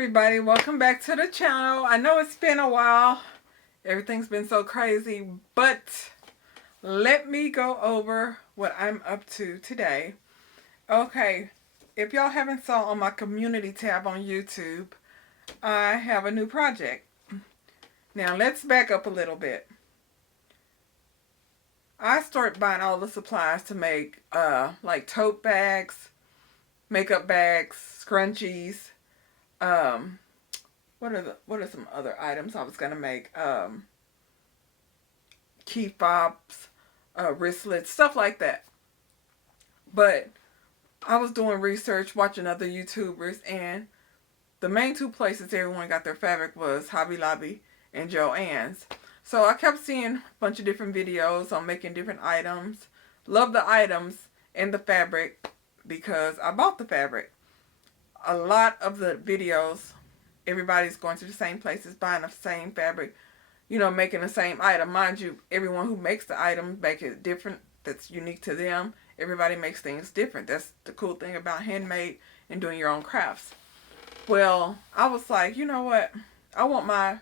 everybody, welcome back to the channel. I know it's been a while. Everything's been so crazy, but let me go over what I'm up to today. Okay, if y'all haven't saw on my community tab on YouTube, I have a new project. Now let's back up a little bit. I started buying all the supplies to make like tote bags, makeup bags, scrunchies, what are some other items I was gonna make? Key fobs, wristlets, stuff like that. But I was doing research, watching other YouTubers, and the main two places everyone got their fabric was Hobby Lobby and Joann's. So I kept seeing a bunch of different videos on making different items. Love the items and the fabric because I bought the fabric. A lot of the videos, everybody's going to the same places, buying the same fabric, making the same item. Mind you, everyone who makes the item make it different. That's unique to them. Everybody makes things different. That's the cool thing about handmade and doing your own crafts. Well, I was like, you know what? I want my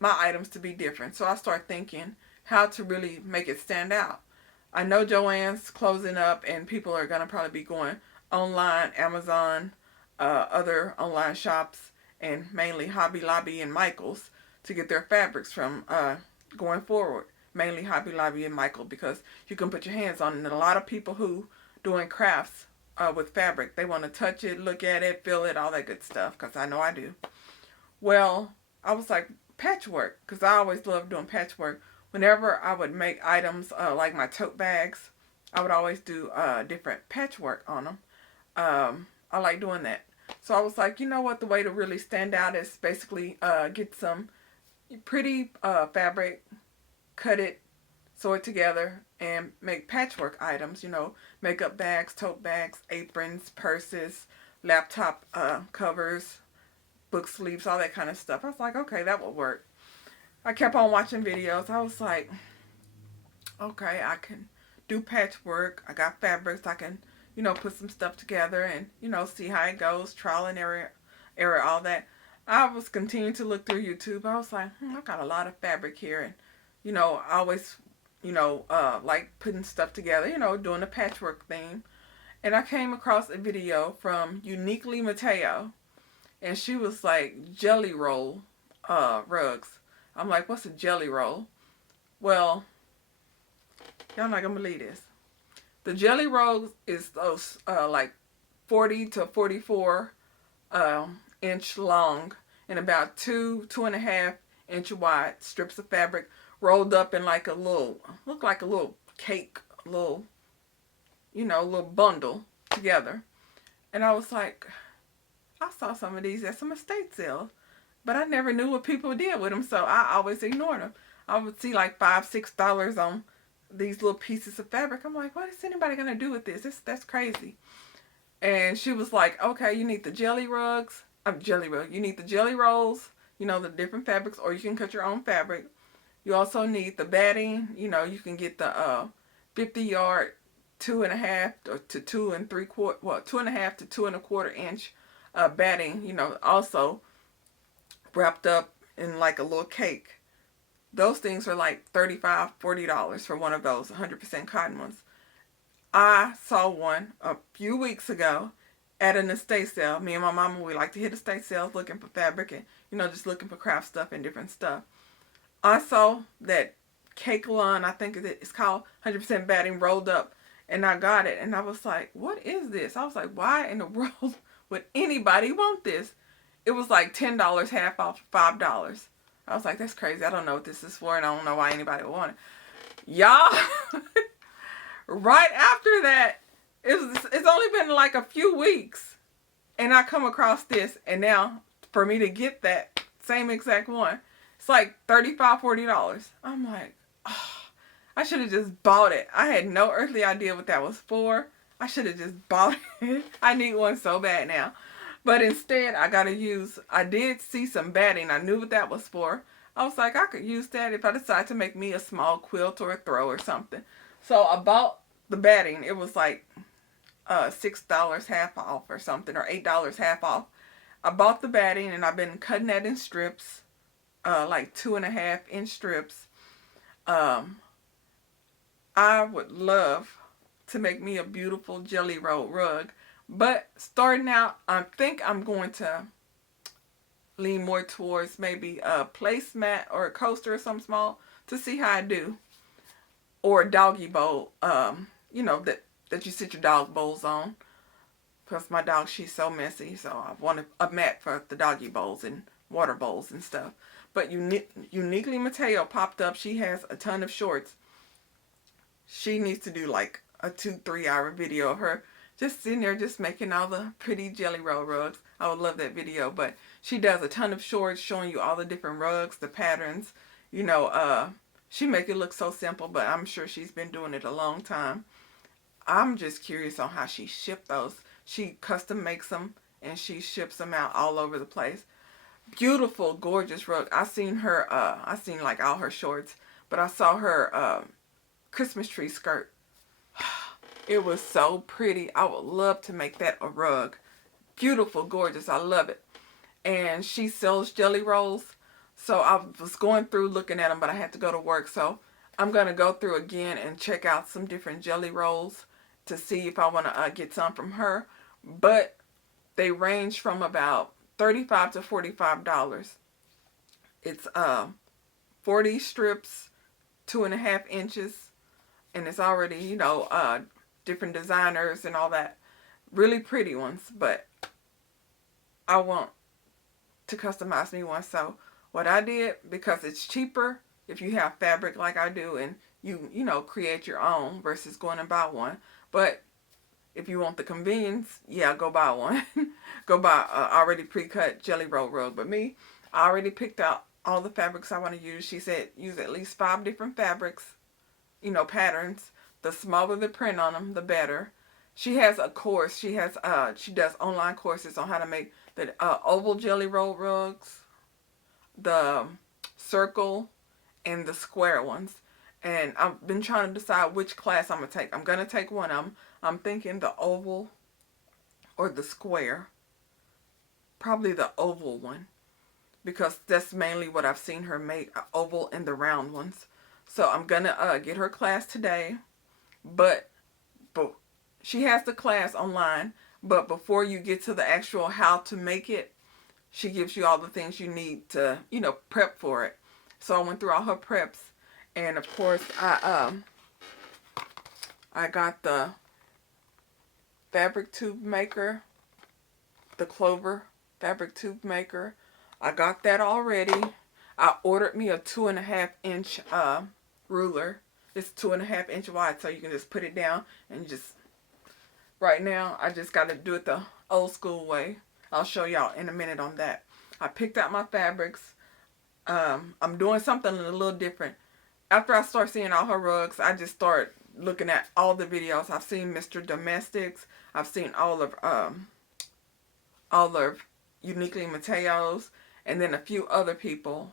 items to be different. So I started thinking how to really make it stand out. I know Joann's closing up and people are going to probably be going online, Amazon, other online shops, and mainly Hobby Lobby and Michael's to get their fabrics from going forward. Mainly Hobby Lobby and Michael because you can put your hands on it. And a lot of people who doing crafts with fabric, they want to touch it, look at it, feel it, all that good stuff, because I know I do. Well, I was like, patchwork, because I always loved doing patchwork. Whenever I would make items like my tote bags, I would always do different patchwork on them. I like doing that. So I was like, you know what, the way to really stand out is basically get some pretty fabric, cut it, sew it together, and make patchwork items, makeup bags, tote bags, aprons, purses, laptop covers, book sleeves, all that kind of stuff. I was like, okay, that will work. I kept on watching videos. I was like, okay, I can do patchwork. I got fabrics. I can, put some stuff together and, see how it goes, trial and error, all that. I was continuing to look through YouTube. I was like, I've got a lot of fabric here. And, I always, like putting stuff together, doing a patchwork theme. And I came across a video from Uniquely Mateo. And she was like, jelly roll rugs. I'm like, what's a jelly roll? Well, y'all not going to believe this. The jelly roll is those like 40 to 44 inch long and about 2.5 inch wide strips of fabric rolled up in like look like a little cake, little bundle together. And I was like, I saw some of these at some estate sales, but I never knew what people did with them, so I always ignored them. I would see like $5-6 on these little pieces of fabric. I'm like, what is anybody gonna do with this? That's crazy. And she was like, okay, you need the jelly rugs. You need the jelly rolls, the different fabrics, or you can cut your own fabric. You also need the batting. You can get the 50-yard, 2.5 to 2 3/4, 2.5 to 2.25 inch batting. Also wrapped up in like a little cake. Those things are like $35-40 for one of those 100% cotton ones. I saw one a few weeks ago at an estate sale. Me and my mama, we like to hit estate sales looking for fabric and, just looking for craft stuff and different stuff. I saw that cake lawn, I think it's called 100% batting, rolled up, and I got it. And I was like, what is this? I was like, why in the world would anybody want this? It was like $10, half off, $5. I was like, that's crazy. I don't know what this is for, and I don't know why anybody would want it. Y'all, right after that, it's only been like a few weeks, and I come across this, and now for me to get that same exact one, it's like $35-40. I'm like, oh, I should have just bought it. I had no earthly idea what that was for. I should have just bought it. I need one so bad now. But instead, I did see some batting. I knew what that was for. I was like, I could use that if I decide to make me a small quilt or a throw or something. So I bought the batting. It was like $6 half off or something, or $8 half off. I bought the batting and I've been cutting that in strips, like 2.5 inch strips. Um, I would love to make me a beautiful jelly roll rug, but starting out, I think I'm going to lean more towards maybe a placemat or a coaster or something small to see how I do, or a doggy bowl. You know that you sit your dog bowls on. Because my dog, she's so messy, so I wanted a mat for the doggy bowls and water bowls and stuff. But Uniquely Mateo popped up. She has a ton of shorts. She needs to do like a 2-3 hour video of her just sitting there just making all the pretty jelly roll rugs. I would love that video. But she does a ton of shorts showing you all the different rugs, the patterns. You know, she make it look so simple, but I'm sure she's been doing it a long time. I'm just curious on how she shipped those. She custom makes them and she ships them out all over the place. Beautiful, gorgeous rug. I seen like all her shorts, but I saw her Christmas tree skirt. It was so pretty. I would love to make that a rug. Beautiful, gorgeous. I love it. And she sells jelly rolls. So I was going through looking at them, but I had to go to work. So I'm going to go through again and check out some different jelly rolls to see if I want to get some from her. But they range from about $35 to $45. It's 40 strips, 2.5 inches, and it's already, you know, different designers and all that. Really pretty ones, but I want to customize me one. So what I did, because it's cheaper if you have fabric like I do and you know, create your own versus going and buy one. But if you want the convenience, yeah, go buy one. Go buy a already pre-cut jelly roll rug. But me, I already picked out all the fabrics I want to use. She said use at least 5 different fabrics, you know, patterns. The smaller the print on them, the better. She has a course. She does online courses on how to make the oval jelly roll rugs, the circle, and the square ones. And I've been trying to decide which class I'm going to take. I'm going to take one of them. I'm thinking the oval or the square. Probably the oval one. Because that's mainly what I've seen her make, oval and the round ones. So I'm going to get her class today. But she has the class online. But before you get to the actual how to make it, she gives you all the things you need to, you know, prep for it. So I went through all her preps. And of course, I got the fabric tube maker, the Clover fabric tube maker. I got that already. I ordered me a 2.5 inch ruler. It's 2.5 inch wide, so you can just put it down and just. Right now, I just got to do it the old school way. I'll show y'all in a minute on that. I picked out my fabrics. I'm doing something a little different. After I start seeing all her rugs, I just start looking at all the videos. I've seen Mr. Domestics. I've seen all of Uniquely Mateo's, and then a few other people.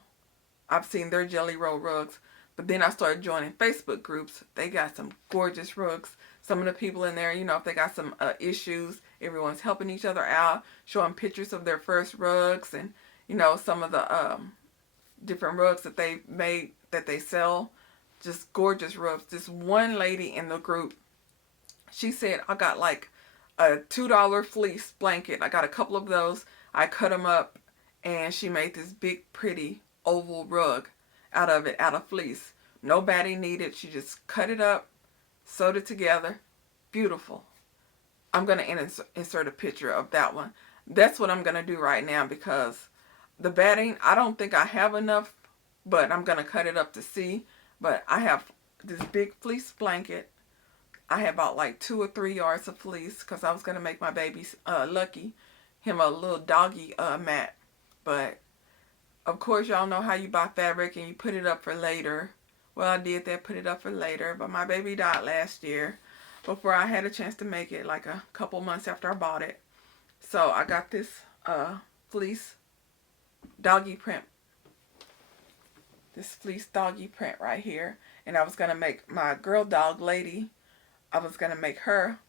I've seen their jelly roll rugs. But then I started joining Facebook groups. They got some gorgeous rugs. Some of the people in there, you know, if they got some issues, everyone's helping each other out, showing pictures of their first rugs, and, you know, some of the different rugs that they made that they sell. Just gorgeous rugs. This one lady in the group, she said, I got like a $2 fleece blanket. I got a couple of those. I cut them up, and she made this big pretty oval rug out of it, out of fleece. No batting needed. She just cut it up, sewed it together. Beautiful. I'm going to insert a picture of that one. That's what I'm going to do right now, because the batting, I don't think I have enough, but I'm going to cut it up to see. But I have this big fleece blanket. I have about like 2 or 3 yards of fleece, because I was going to make my baby Lucky him a little doggy mat. But of course, y'all know how you buy fabric and you put it up for later. Well, I did that, put it up for later. But my baby died last year before I had a chance to make it, like a couple months after I bought it. So I got this fleece doggy print. This fleece doggy print right here. And I was going to make my girl dog lady, I was going to make her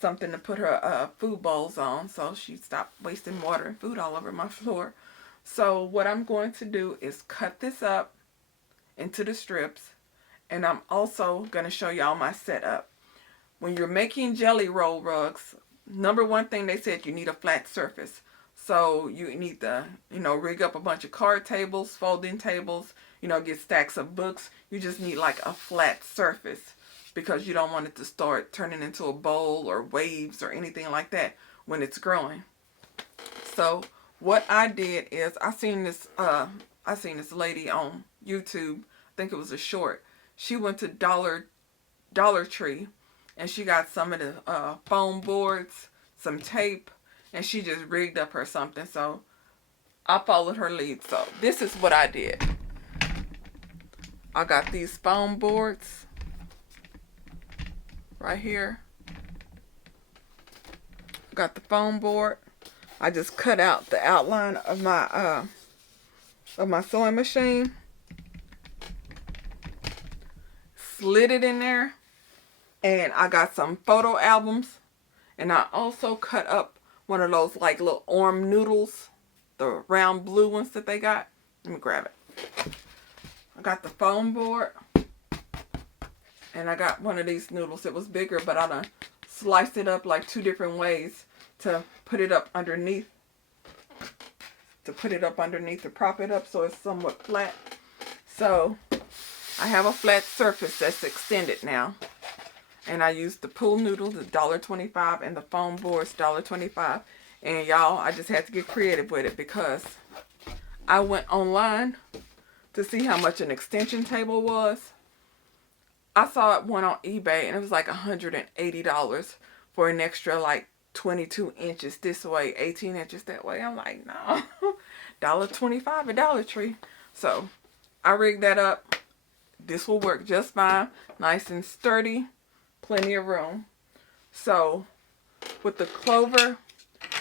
something to put her food bowls on, so she stopped wasting water and food all over my floor. So what I'm going to do is cut this up into the strips, and I'm also going to show y'all my setup. When you're making jelly roll rugs, number one thing they said, you need a flat surface. So you need to, rig up a bunch of card tables, folding tables, get stacks of books. You just need like a flat surface because you don't want it to start turning into a bowl or waves or anything like that when it's growing. So what I did is I seen this lady on YouTube. I think it was a short. She went to Dollar Tree and she got some of the foam boards, some tape, and she just rigged up her something. So I followed her lead. So this is what I did. I got these foam boards right here. Got the foam board. I just cut out the outline of my sewing machine. Slid it in there. And I got some photo albums. And I also cut up one of those like little Orm noodles. The round blue ones that they got. Let me grab it. I got the foam board. And I got one of these noodles. It was bigger, but I done sliced it up like 2 different ways to put it up underneath. To prop it up so it's somewhat flat. So I have a flat surface that's extended now. And I used the pool noodles, the $1.25, and the foam boards, $1.25. And y'all, I just had to get creative with it because I went online to see how much an extension table was. I saw one on eBay and it was like $180 for an extra like 22 inches this way, 18 inches that way. I'm like, no, $1.25 at Dollar Tree. So I rigged that up. This will work just fine. Nice and sturdy. Plenty of room. So with the clover,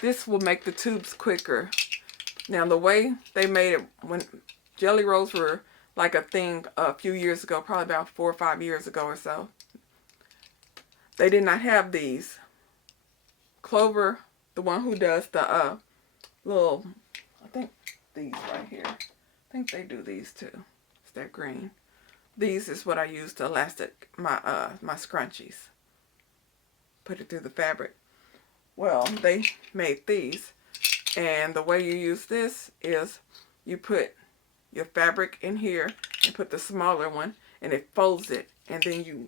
this will make the tubes quicker. Now the way they made it when jelly rolls were like a thing a few years ago, probably about 4 or 5 years ago or so, they did not have these. Clover, the one who does the little, I think these right here, I think they do these too. It's that green. These is what I use to elastic my scrunchies. Put it through the fabric. Well, they made these, and the way you use this is you put your fabric in here and put the smaller one, and it folds it, and then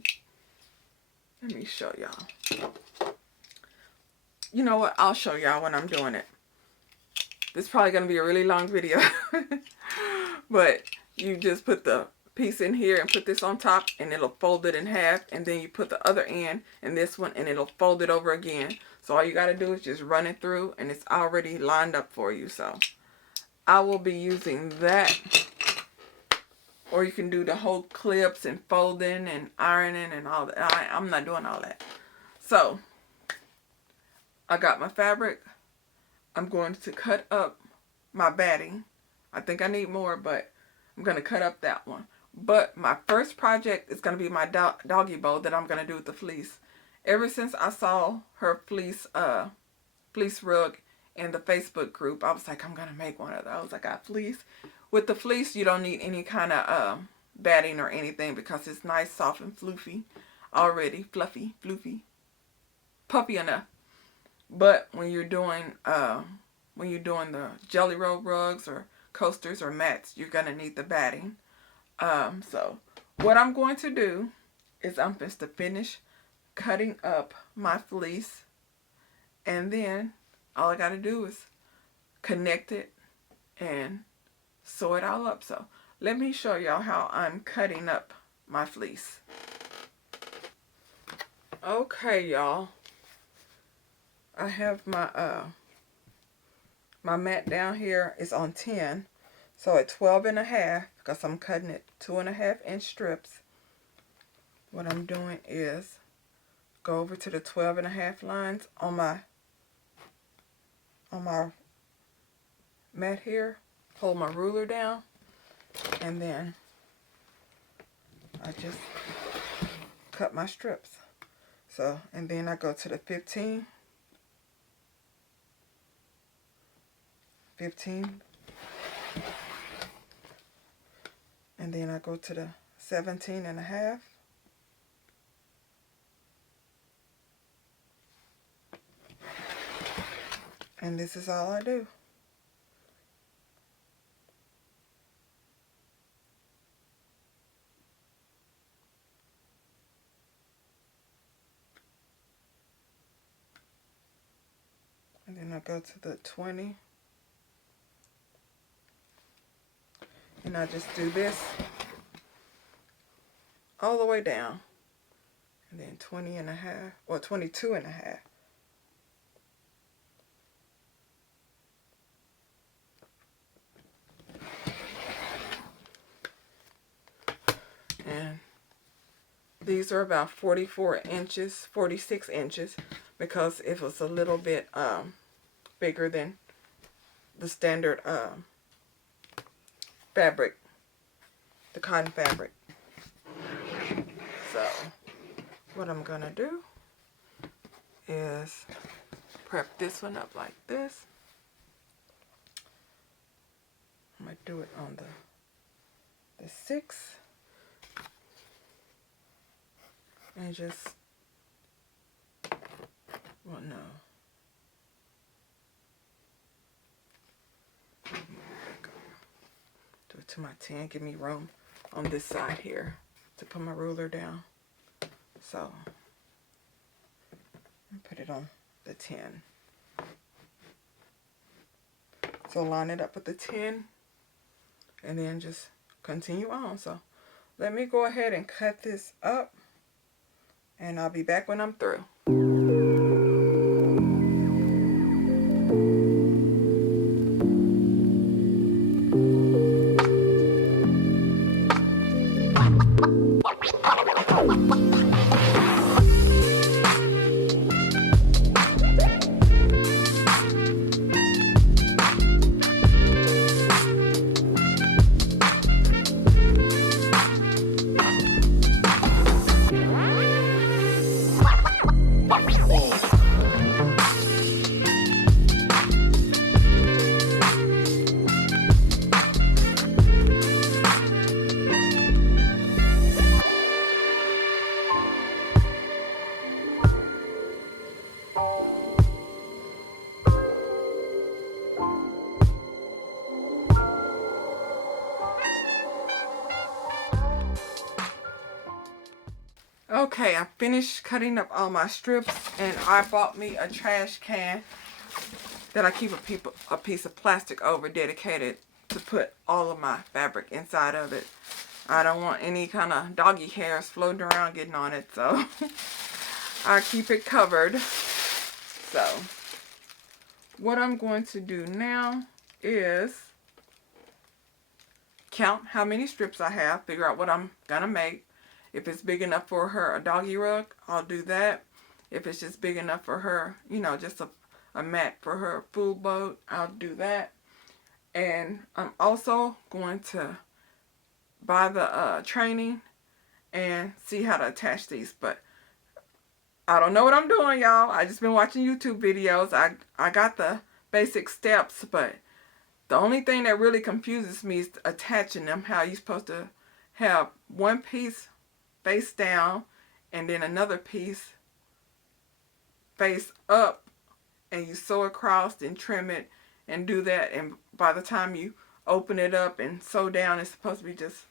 let me show y'all. You know what? I'll show y'all when I'm doing it. This is probably going to be a really long video. But you just put the piece in here and put this on top, and it'll fold it in half, and then you put the other end in this one, and it'll fold it over again. So all you got to do is just run it through, and it's already lined up for you. So I will be using that. Or you can do the whole clips and folding and ironing and all that. I'm not doing all that. So I got my fabric. I'm going to cut up my batting. I think I need more, but I'm going to cut up that one. But my first project is going to be my doggy bowl that I'm going to do with the fleece. Ever since I saw her fleece rug in the Facebook group, I was like, I'm going to make one of those. I got fleece. With the fleece, you don't need any kind of batting or anything because it's nice, soft, and fluffy already. Fluffy, floofy, puffy enough. But when you're doing the jelly roll rugs or coasters or mats, you're going to need the batting. So what I'm going to do is I'm just to finish cutting up my fleece, and then all I got to do is connect it and sew it all up. So let me show y'all how I'm cutting up my fleece. Okay, y'all. I have my my mat down here is on 10. So at 12.5, because I'm cutting it 2.5-inch strips, what I'm doing is go over to the 12.5 lines on my mat here, hold my ruler down, and then I just cut my strips. So, and then I go to the 15, and then I go to the 17.5, and this is all I do. And then I go to the 20, and I just do this all the way down, and then 20.5 or 22.5. And these are about 44 inches, 46 inches, because it was a little bit bigger than the standard fabric, the cotton fabric. So what I'm gonna do is prep this one up like this. I'm gonna do it on the 6, and just, well, no, do it to my 10. Give me room on this side here to put my ruler down. So put it on the 10. So line it up with the 10, and then just continue on. So let me go ahead and cut this up, and I'll be back when I'm through. Okay, I finished cutting up all my strips, and I bought me a trash can that I keep a piece of plastic over, dedicated to put all of my fabric inside of it. I don't want any kind of doggy hairs floating around getting on it, so I keep it covered. So what I'm going to do now is count how many strips I have, figure out what I'm gonna make. If it's big enough for her a doggy rug, I'll do that. If it's just big enough for her, you know, just a mat for her food boat, I'll do that. And I'm also going to buy the training and see how to attach these. But I don't know what I'm doing, y'all. I just been watching YouTube videos. I got the basic steps, but the only thing that really confuses me is attaching them. How you're supposed to have one piece face down and then another piece face up, and you sew across and trim it and do that, and by the time you open it up and sew down, it's supposed to be just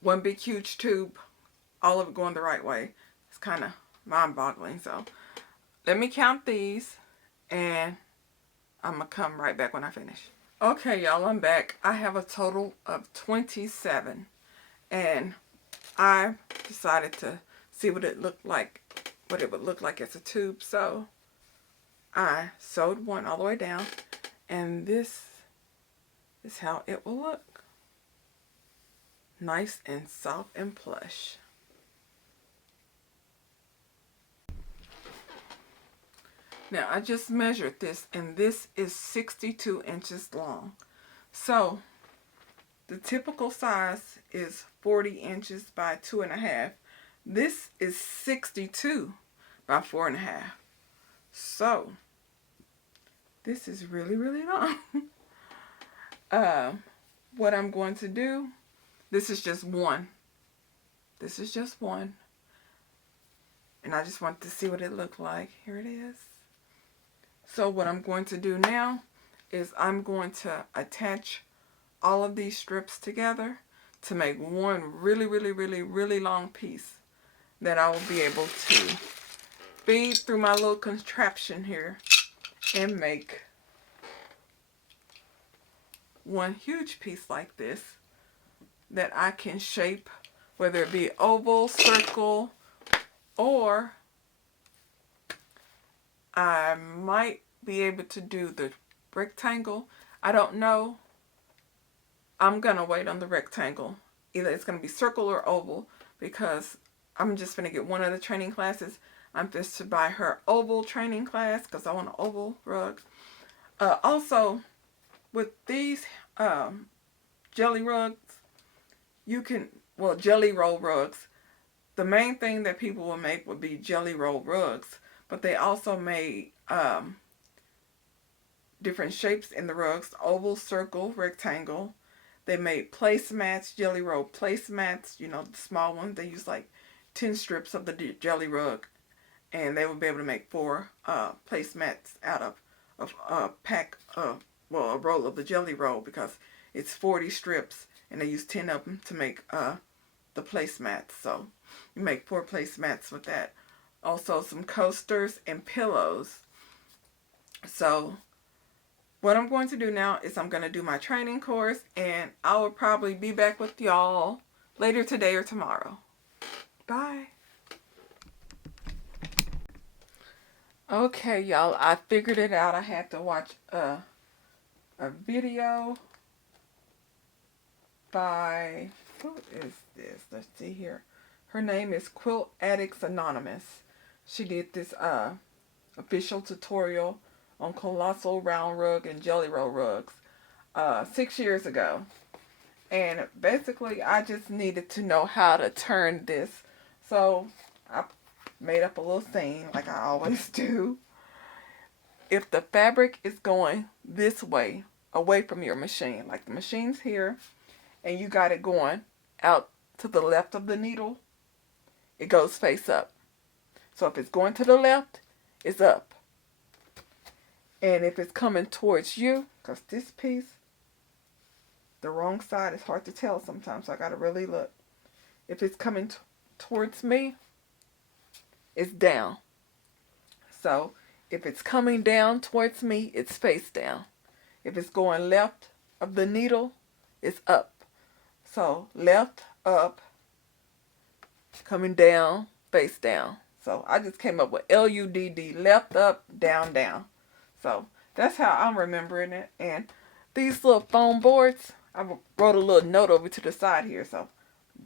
one big huge tube, all of it going the right way. It's kind of mind-boggling. So let me count these, and I'm gonna come right back when I finish. Okay, y'all, I'm back. I have a total of 27, and I decided to see what it looked like, what it would look like as a tube. So I sewed one all the way down, and this is how it will look. Nice and soft and plush. Now I just measured this, and this is 62 inches long. So the typical size is 40 inches by 2.5. This is 62 by 4.5. So this is really, really long. What I'm going to do, this is just one. This is just one. And I just want to see what it looked like. Here it is. So what I'm going to do now is I'm going to attach all of these strips together to make one really, really, really, really long piece that I will be able to feed through my little contraption here and make one huge piece like this that I can shape, whether it be oval, circle, or I might be able to do the rectangle. I don't know. I'm going to wait on the rectangle. Either it's going to be circle or oval, because I'm just going to get one of the training classes. I'm just to buy her oval training class because I want an oval rug. Also, with these jelly rugs, you can, well, jelly roll rugs. The main thing that people will make would be jelly roll rugs, but they also made different shapes in the rugs: oval, circle, rectangle. They made placemats, jelly roll placemats. You know, the small ones. They use like 10 strips of the jelly rug, and they would be able to make 4 placemats out of a pack of, well, a roll of the jelly roll, because it's 40 strips, and they use 10 of them to make the placemats. So you make 4 placemats with that. Also some coasters and pillows. So what I'm going to do now is I'm going to do my training course, and I will probably be back with y'all later today or tomorrow. Bye. Okay, y'all, I figured it out. I had to watch a video by, who is this? Let's see here. Her name is Quilt Addicts Anonymous. She did this official tutorial on colossal round rug and jelly roll rugs 6 years ago. And basically, I just needed to know how to turn this. So I made up a little scene like I always do. If the fabric is going this way, away from your machine, like the machine's here, and you got it going out to the left of the needle, it goes face up. So if it's going to the left, it's up. And if it's coming towards you, because this piece, the wrong side is hard to tell sometimes, so I got to really look. If it's coming towards me, it's down. So if it's coming down towards me, it's face down. If it's going left of the needle, it's up. So left, up, coming down, face down. So I just came up with LUDD, left, up, down, down. So that's how I'm remembering it. And these little foam boards, I wrote a little note over to the side here, so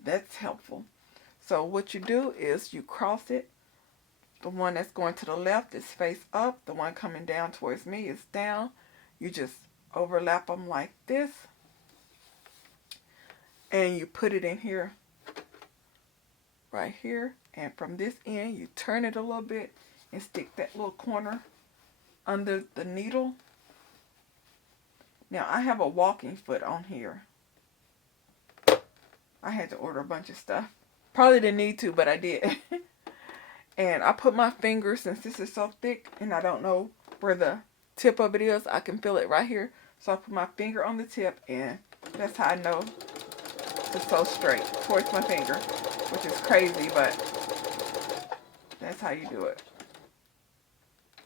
that's helpful. So what you do is you cross it. The one that's going to the left is face up. The one coming down towards me is down. You just overlap them like this. And you put it in here, right here. And from this end, you turn it a little bit and stick that little corner under the needle. Now, I have a walking foot on here. I had to order a bunch of stuff. Probably didn't need to, but I did. And I put my finger, since this is so thick and I don't know where the tip of it is, I can feel it right here. So I put my finger on the tip, and that's how I know to sew straight towards my finger, which is crazy, but that's how you do it.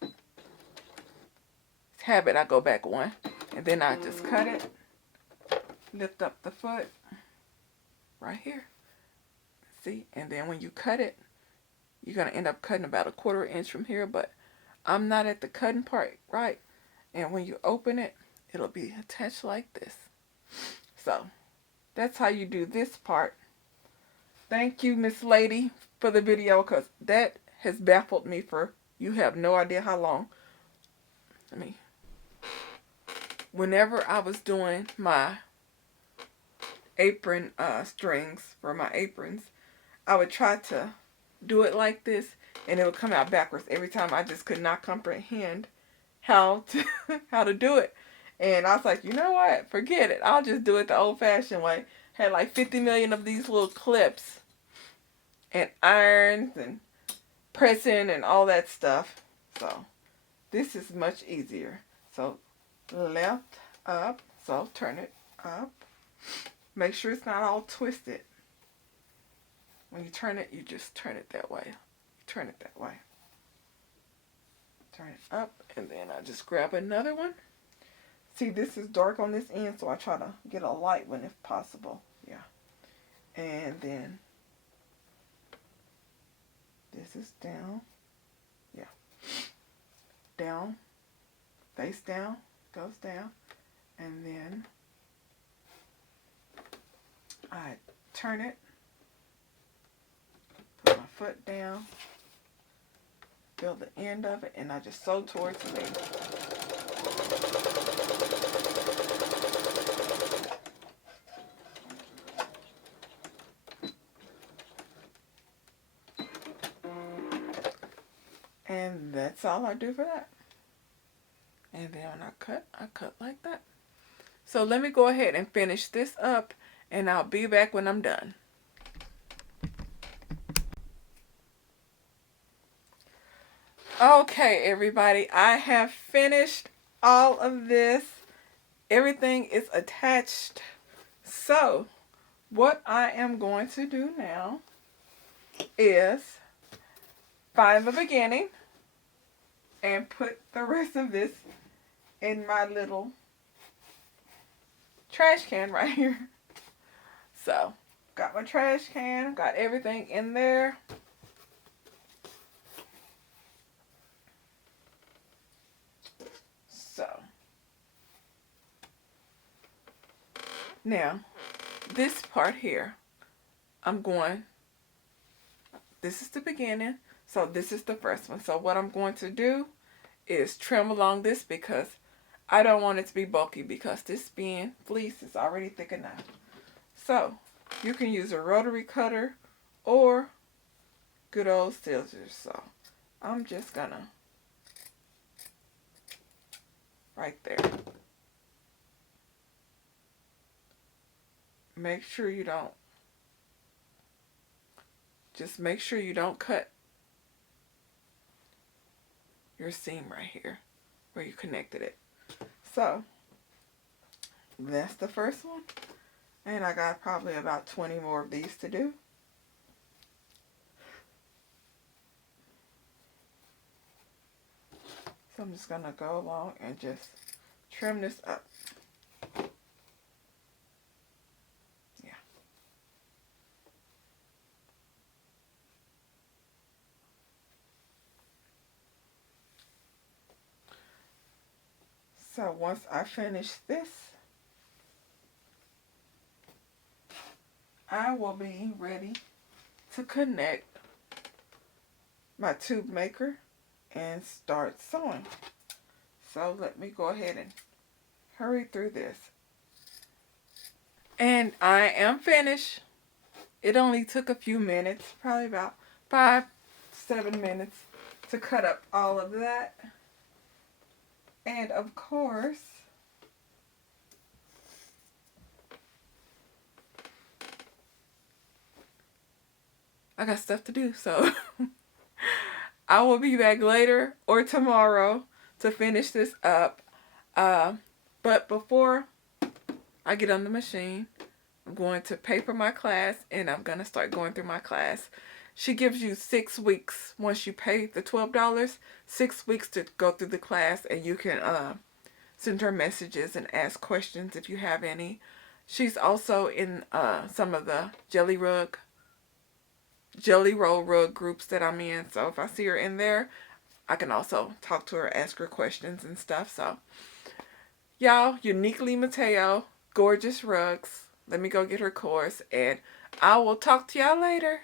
It's habit. I go back one, and then I just cut it, lift up the foot right here. See, and then when you cut it, you're going to end up cutting about 1/4 inch from here, but I'm not at the cutting part, right? And when you open it, it'll be attached like this. So that's how you do this part. Thank you, Miss Lady, for the video, because that has baffled me for you have no idea how long. Whenever I was doing my apron strings for my aprons, I would try to do it like this, and it would come out backwards every time. I just could not comprehend how to how to do it. And I was like, you know what? Forget it. I'll just do it the old-fashioned way. Had like 50 million of these little clips and irons and pressing and all that stuff. So this is much easier. So left, up. So turn it up. Make sure it's not all twisted. When you turn it, you just turn it that way. Turn it that way. Turn it up, and then I just grab another one. See, this is dark on this end, so I try to get a light one if possible. Yeah. And then this is down. Yeah. Down. Face down. Goes down. And then I turn it. Put my foot down. Feel the end of it, and I just sew towards me. And that's all I do for that. And then when I cut like that. So let me go ahead and finish this up, and I'll be back when I'm done. Okay, everybody, I have finished all of this. Everything is attached. So what I am going to do now is find the beginning and put the rest of this in my little trash can right here. So got my trash can, got everything in there. So now this part here, this is the beginning, so this is the first one. So what I'm going to do is trim along this because I don't want it to be bulky, because this being fleece is already thick enough. So you can use a rotary cutter or good old scissors. So I'm just gonna right there. Make sure you don't cut your seam right here where you connected it. So that's the first one, and I got probably about 20 more of these to do. So I'm just gonna go along and just trim this up. Yeah. So once I finish this, I will be ready to connect my tube maker and start sewing. So let me go ahead and hurry through this. And I am finished. It only took a few minutes, probably about 5-7 minutes to cut up all of that. And of course, I got stuff to do, so I will be back later or tomorrow to finish this up. But before I get on the machine, I'm going to pay for my class, and I'm going to start going through my class. She gives you 6 weeks once you pay the $12, 6 weeks to go through the class, and you can send her messages and ask questions if you have any. She's also in some of the Jelly Roll rug groups that I'm in. So if I see her in there, I can also talk to her, ask her questions and stuff. So y'all, Uniquely Mateo, Gorgeous Rugs. Let me go get her course, and I will talk to y'all later.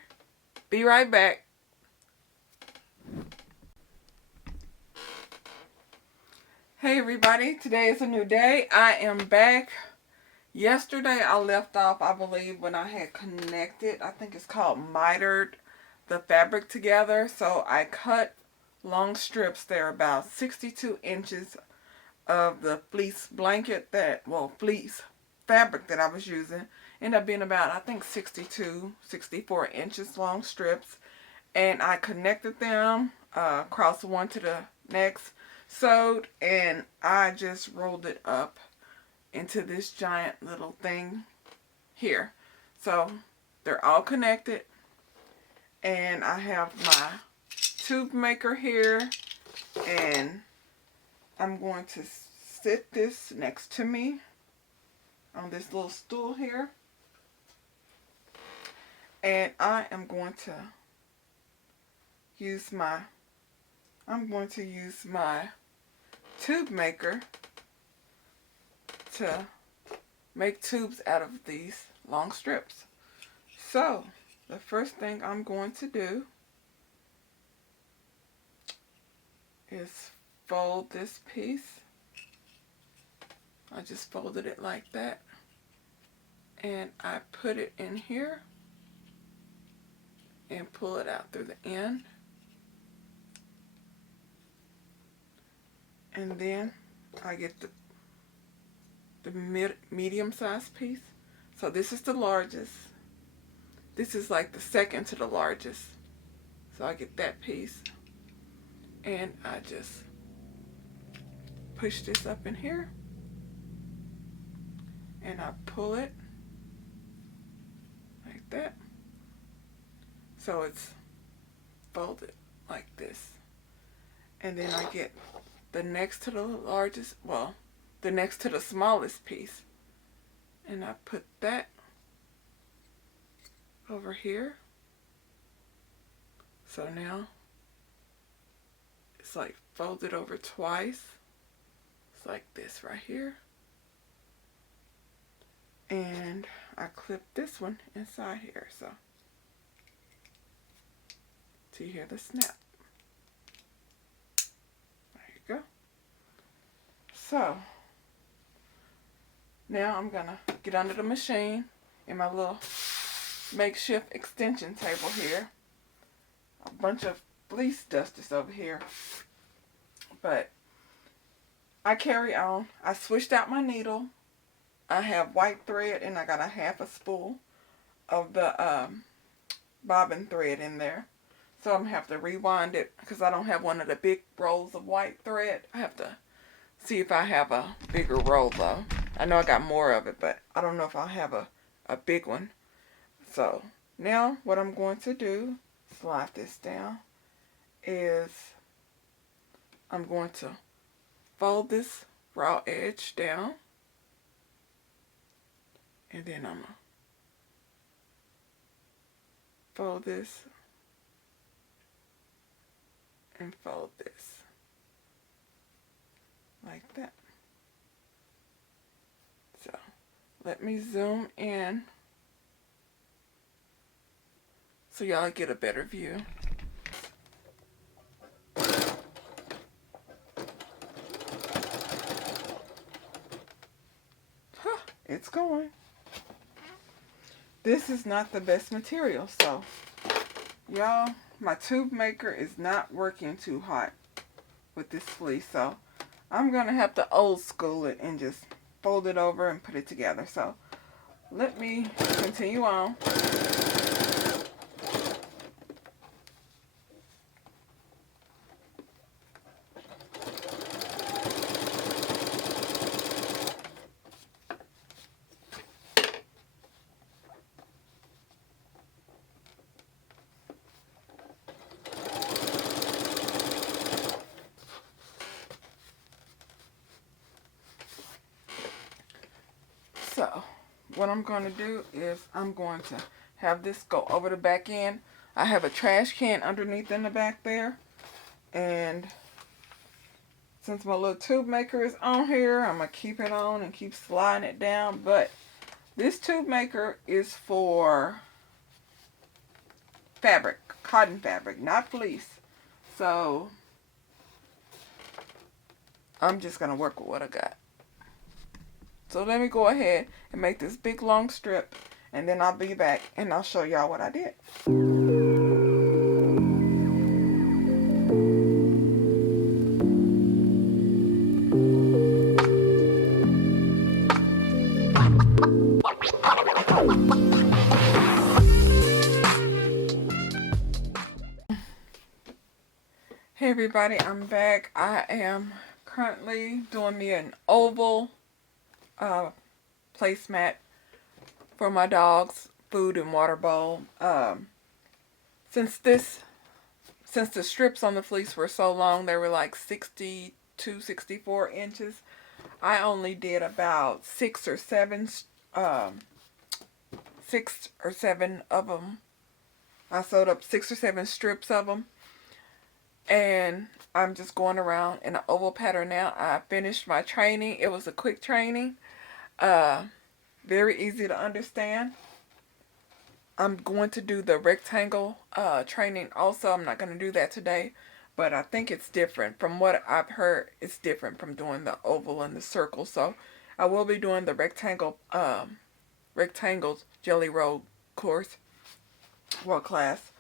Be right back. Hey everybody, today is a new day. I am back Yesterday I left off, I believe, when I had connected, I think it's called mitered, the fabric together. So I cut long strips. They're about 62 inches of the fleece blanket fleece fabric that I was using. Ended up being about, I think, 62, 64 inches long strips. And I connected them across one to the next, sewed, and I just rolled it up into this giant little thing here. So they're all connected, and I have my tube maker here, and I'm going to sit this next to me on this little stool here, and I am going to use my tube maker to make tubes out of these long strips. So the first thing I'm going to do is fold this piece. I just folded it like that, and I put it in here and pull it out through the end, and then I get the medium sized piece. So this is the largest. This is like the second to the largest. So I get that piece, and I just push this up in here, and I pull it like that. So it's folded like this. And then I get the next to the largest, the next to the smallest piece, and I put that over here. So now it's like folded over twice. It's like this right here. And I clip this one inside here, so you hear the snap. There you go. So now I'm gonna get under the machine in my little makeshift extension table here. A bunch of fleece dusters over here. But I carry on. I switched out my needle. I have white thread, and I got a half a spool of the bobbin thread in there. So I'm going to have to rewind it because I don't have one of the big rolls of white thread. I have to see if I have a bigger roll though. I know I got more of it, but I don't know if I'll have a big one. So now what I'm going to do, slide this down, is I'm going to fold this raw edge down, and then I'm going to fold this and fold this like that. So let me zoom in so y'all get a better view. It's going. This is not the best material, so y'all, my tube maker is not working too hot with this fleece, so I'm gonna have to old school it and just fold it over and put it together. So let me continue on. So what I'm going to do is I'm going to have this go over the back end. I have a trash can underneath in the back there. And since my little tube maker is on here, I'm going to keep it on and keep sliding it down. But this tube maker is for fabric, cotton fabric, not fleece. So I'm just going to work with what I got. So let me go ahead and make this big long strip, and then I'll be back and I'll show y'all what I did. Hey everybody, I'm back. I am currently doing me an oval placemat for my dog's food and water bowl. Since the strips on the fleece were so long, they were like 62, 64 inches. I only did about 6 or 7 of them. I sewed up 6 or 7 strips of them. And I'm just going around in an oval pattern now. I finished my training. It was a quick training. Very easy to understand. I'm going to do the rectangle training also. I'm not going to do that today. But I think it's different. From what I've heard, it's different from doing the oval and the circle. So I will be doing the rectangles jelly roll course. Well, class.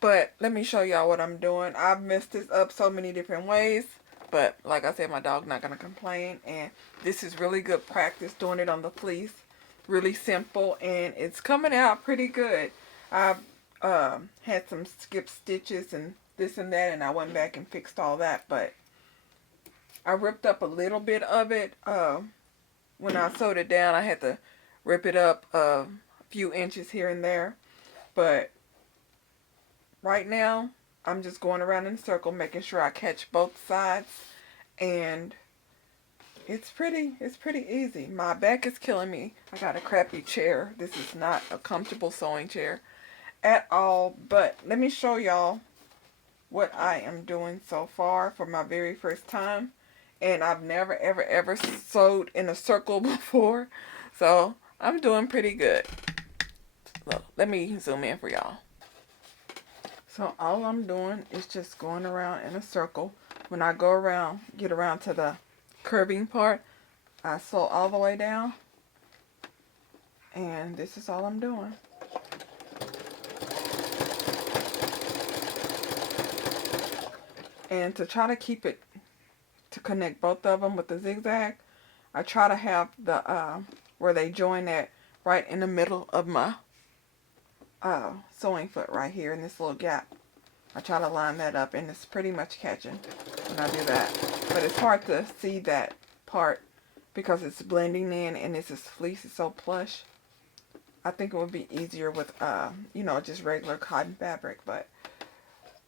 But let me show y'all what I'm doing. I've messed this up so many different ways. But like I said, my dog's not going to complain. And this is really good practice doing it on the fleece. Really simple. And it's coming out pretty good. I've had some skip stitches and this and that. And I went back and fixed all that. But I ripped up a little bit of it. When I sewed it down, I had to rip it up a few inches here and there. But right now, I'm just going around in a circle, making sure I catch both sides, and it's pretty easy. My back is killing me. I got a crappy chair. This is not a comfortable sewing chair at all, but let me show y'all what I am doing so far for my very first time, and I've never ever sewed in a circle before, so I'm doing pretty good. Look, let me zoom in for y'all. So all I'm doing is just going around in a circle. When I go around, get around to the curving part, I sew all the way down. And this is all I'm doing. And to try to keep it, to connect both of them with the zigzag, I try to have the, where they join at right in the middle of my sewing foot right here in this little gap. I try to line that up, and it's pretty much catching when I do that. But it's hard to see that part because it's blending in, and this is fleece. It's so plush. I think it would be easier with, you know, just regular cotton fabric. But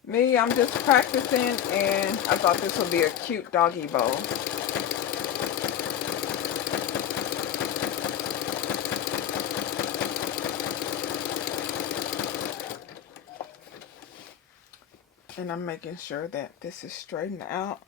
me, I'm just practicing, and I thought this would be a cute doggy bowl. And I'm making sure that this is straightened out.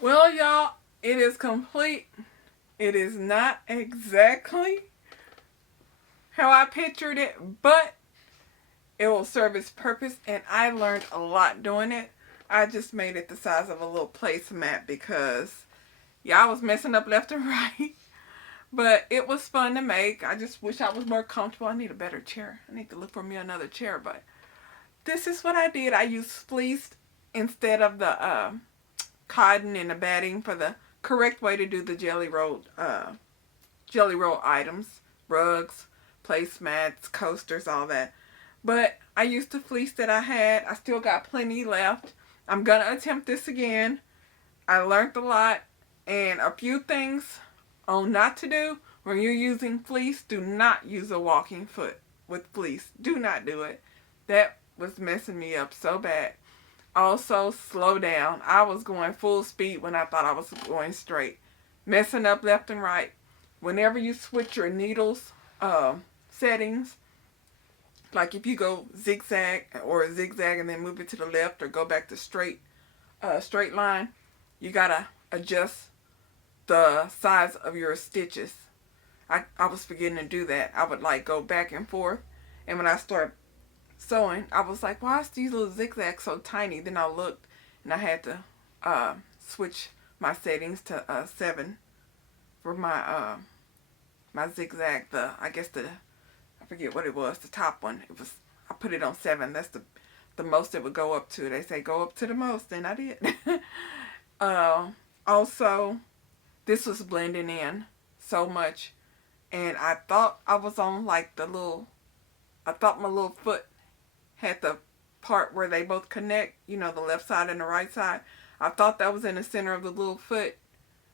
Well, y'all, it is complete. It is not exactly how I pictured it, but it will serve its purpose, and I learned a lot doing it. I just made it the size of a little placemat because, yeah, I was messing up left and right. But it was fun to make. I just wish I was more comfortable. I need a better chair. I need to look for me another chair, but this is what I did. I used fleece instead of the cotton and the batting for the correct way to do the jelly roll items, rugs, placemats, coasters, all that. But I used the fleece that I had. I still got plenty left. I'm gonna attempt this again. I learned a lot, and a few things on not to do when you're using fleece. Do not use a walking foot with fleece. Do not do it. That was messing me up so bad. Also, slow down. I was going full speed when I thought I was going straight. Messing up left and right. Whenever you switch your needles settings. Like if you go zigzag or zigzag and then move it to the left or go back to straight line, you gotta adjust the size of your stitches. I was forgetting to do that. I would like go back and forth, and when I start sewing, I was like, why is these little zigzags so tiny? Then I looked, and I had to switch my settings to 7 for my zigzag. I forget what it was. The top one. I put it on 7. That's the most it would go up to. They say go up to the most, and I did. Also, this was blending in so much, and I thought I was on like I thought my little foot had the part where they both connect, the left side and the right side. I thought that was in the center of the little foot,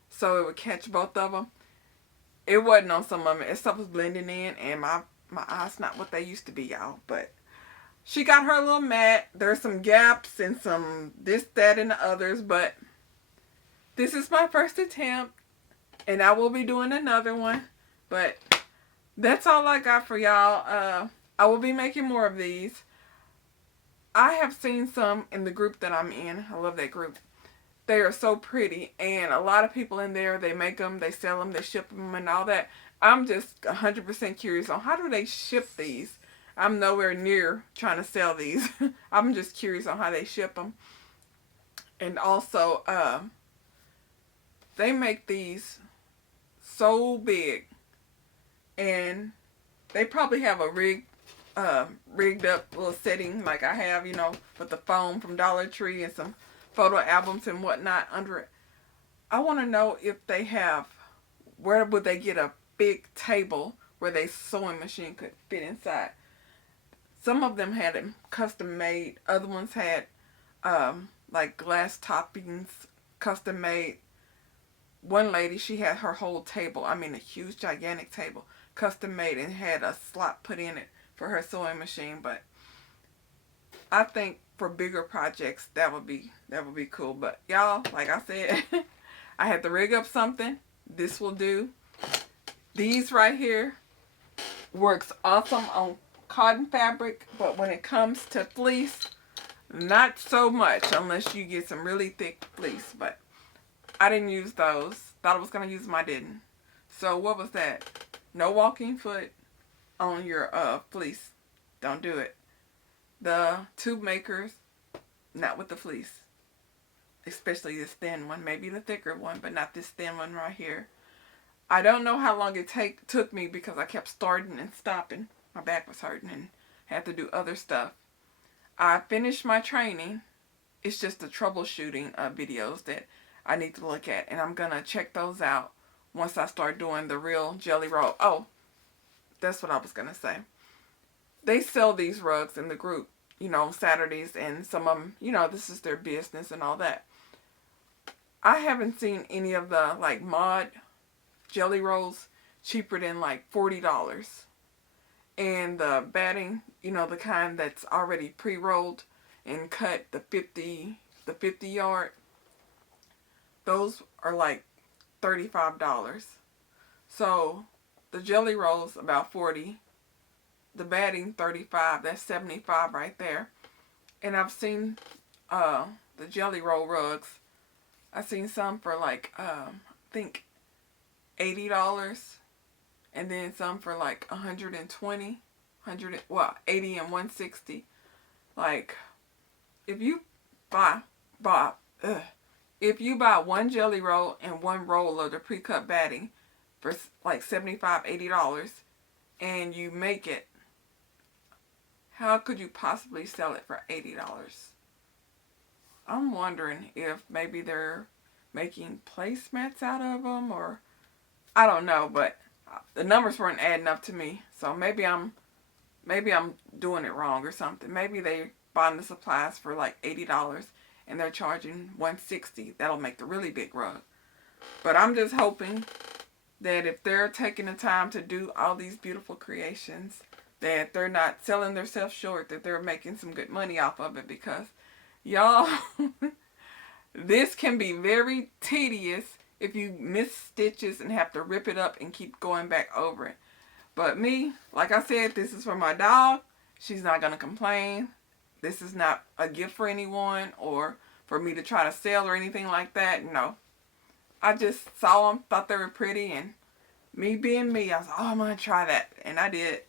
so it would catch both of them. It wasn't on some of them. Stuff was blending in, and my eyes not what they used to be, y'all. But she got her little mat. There's some gaps and some this, that, and the others, but this is my first attempt, and I will be doing another one. But that's all I got for y'all. I will be making more of these. I have seen some in the group that I'm in. I love that group. They are so pretty, and a lot of people in there, they make them, they sell them, they ship them, and all that. I'm just 100% curious on how do they ship these. I'm nowhere near trying to sell these. I'm just curious on how they ship them. And also, they make these so big, and they probably have a rigged up little setting like I have, with the foam from Dollar Tree and some photo albums and whatnot under it. I want to know if they have, where would they get a big table where their sewing machine could fit inside. Some of them had them custom made. Other ones had like glass toppings custom made. One lady, she had her whole table, a huge gigantic table, custom made, and had a slot put in it for her sewing machine. But I think for bigger projects that would be cool. But y'all, like I said, I had to rig up something. This will do. These right here works awesome on cotton fabric, but when it comes to fleece, not so much unless you get some really thick fleece. But I didn't use those. Thought I was going to use them, I didn't. So what was that? No walking foot on your fleece. Don't do it. The tube makers, not with the fleece. Especially this thin one. Maybe the thicker one, but not this thin one right here. I don't know how long it took me because I kept starting and stopping. My back was hurting and had to do other stuff. I finished my training. It's just the troubleshooting videos that I need to look at, and I'm going to check those out once I start doing the real jelly roll. Oh, that's what I was going to say. They sell these rugs in the group, Saturdays, and some of them, this is their business and all that. I haven't seen any of the, mod jelly rolls cheaper than, $40. And the batting, the kind that's already pre-rolled and cut, the 50 yard, those are $35. So the jelly rolls about 40. The batting 35. That's 75 right there. And I've seen the jelly roll rugs. I've seen some for I think $80. And then some for 120, 80 and 160. If you buy one jelly roll and one roll of the pre-cut batting for $75, $80, and you make it, how could you possibly sell it for $80? I'm wondering if maybe they're making placemats out of them, or I don't know, but the numbers weren't adding up to me. So maybe I'm doing it wrong or something. Maybe they buying the supplies for $80 and they're charging $160. That'll make the really big rug. But I'm just hoping that if they're taking the time to do all these beautiful creations, that they're not selling themselves short, that they're making some good money off of it, because y'all, this can be very tedious if you miss stitches and have to rip it up and keep going back over it. But me, like I said, this is for my dog. She's not going to complain. This is not a gift for anyone or for me to try to sell or anything like that. No. I just saw them, thought they were pretty, and me being me, I was like, oh, I'm going to try that. And I did.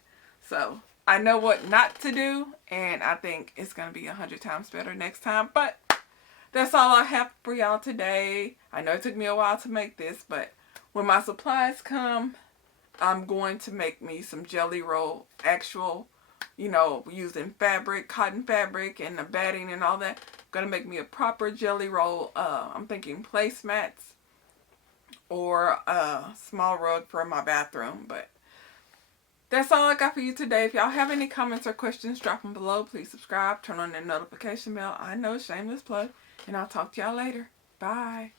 So I know what not to do, and I think it's going to be 100 times better next time. But that's all I have for y'all today. I know it took me a while to make this, but when my supplies come, I'm going to make me some jelly roll, actual, using fabric, cotton fabric, and the batting and all that. I'm going to make me a proper jelly roll. I'm thinking placemats or a small rug for my bathroom. But that's all I got for you today. If y'all have any comments or questions, drop them below. Please subscribe, turn on that notification bell. I know, shameless plug. And I'll talk to y'all later. Bye.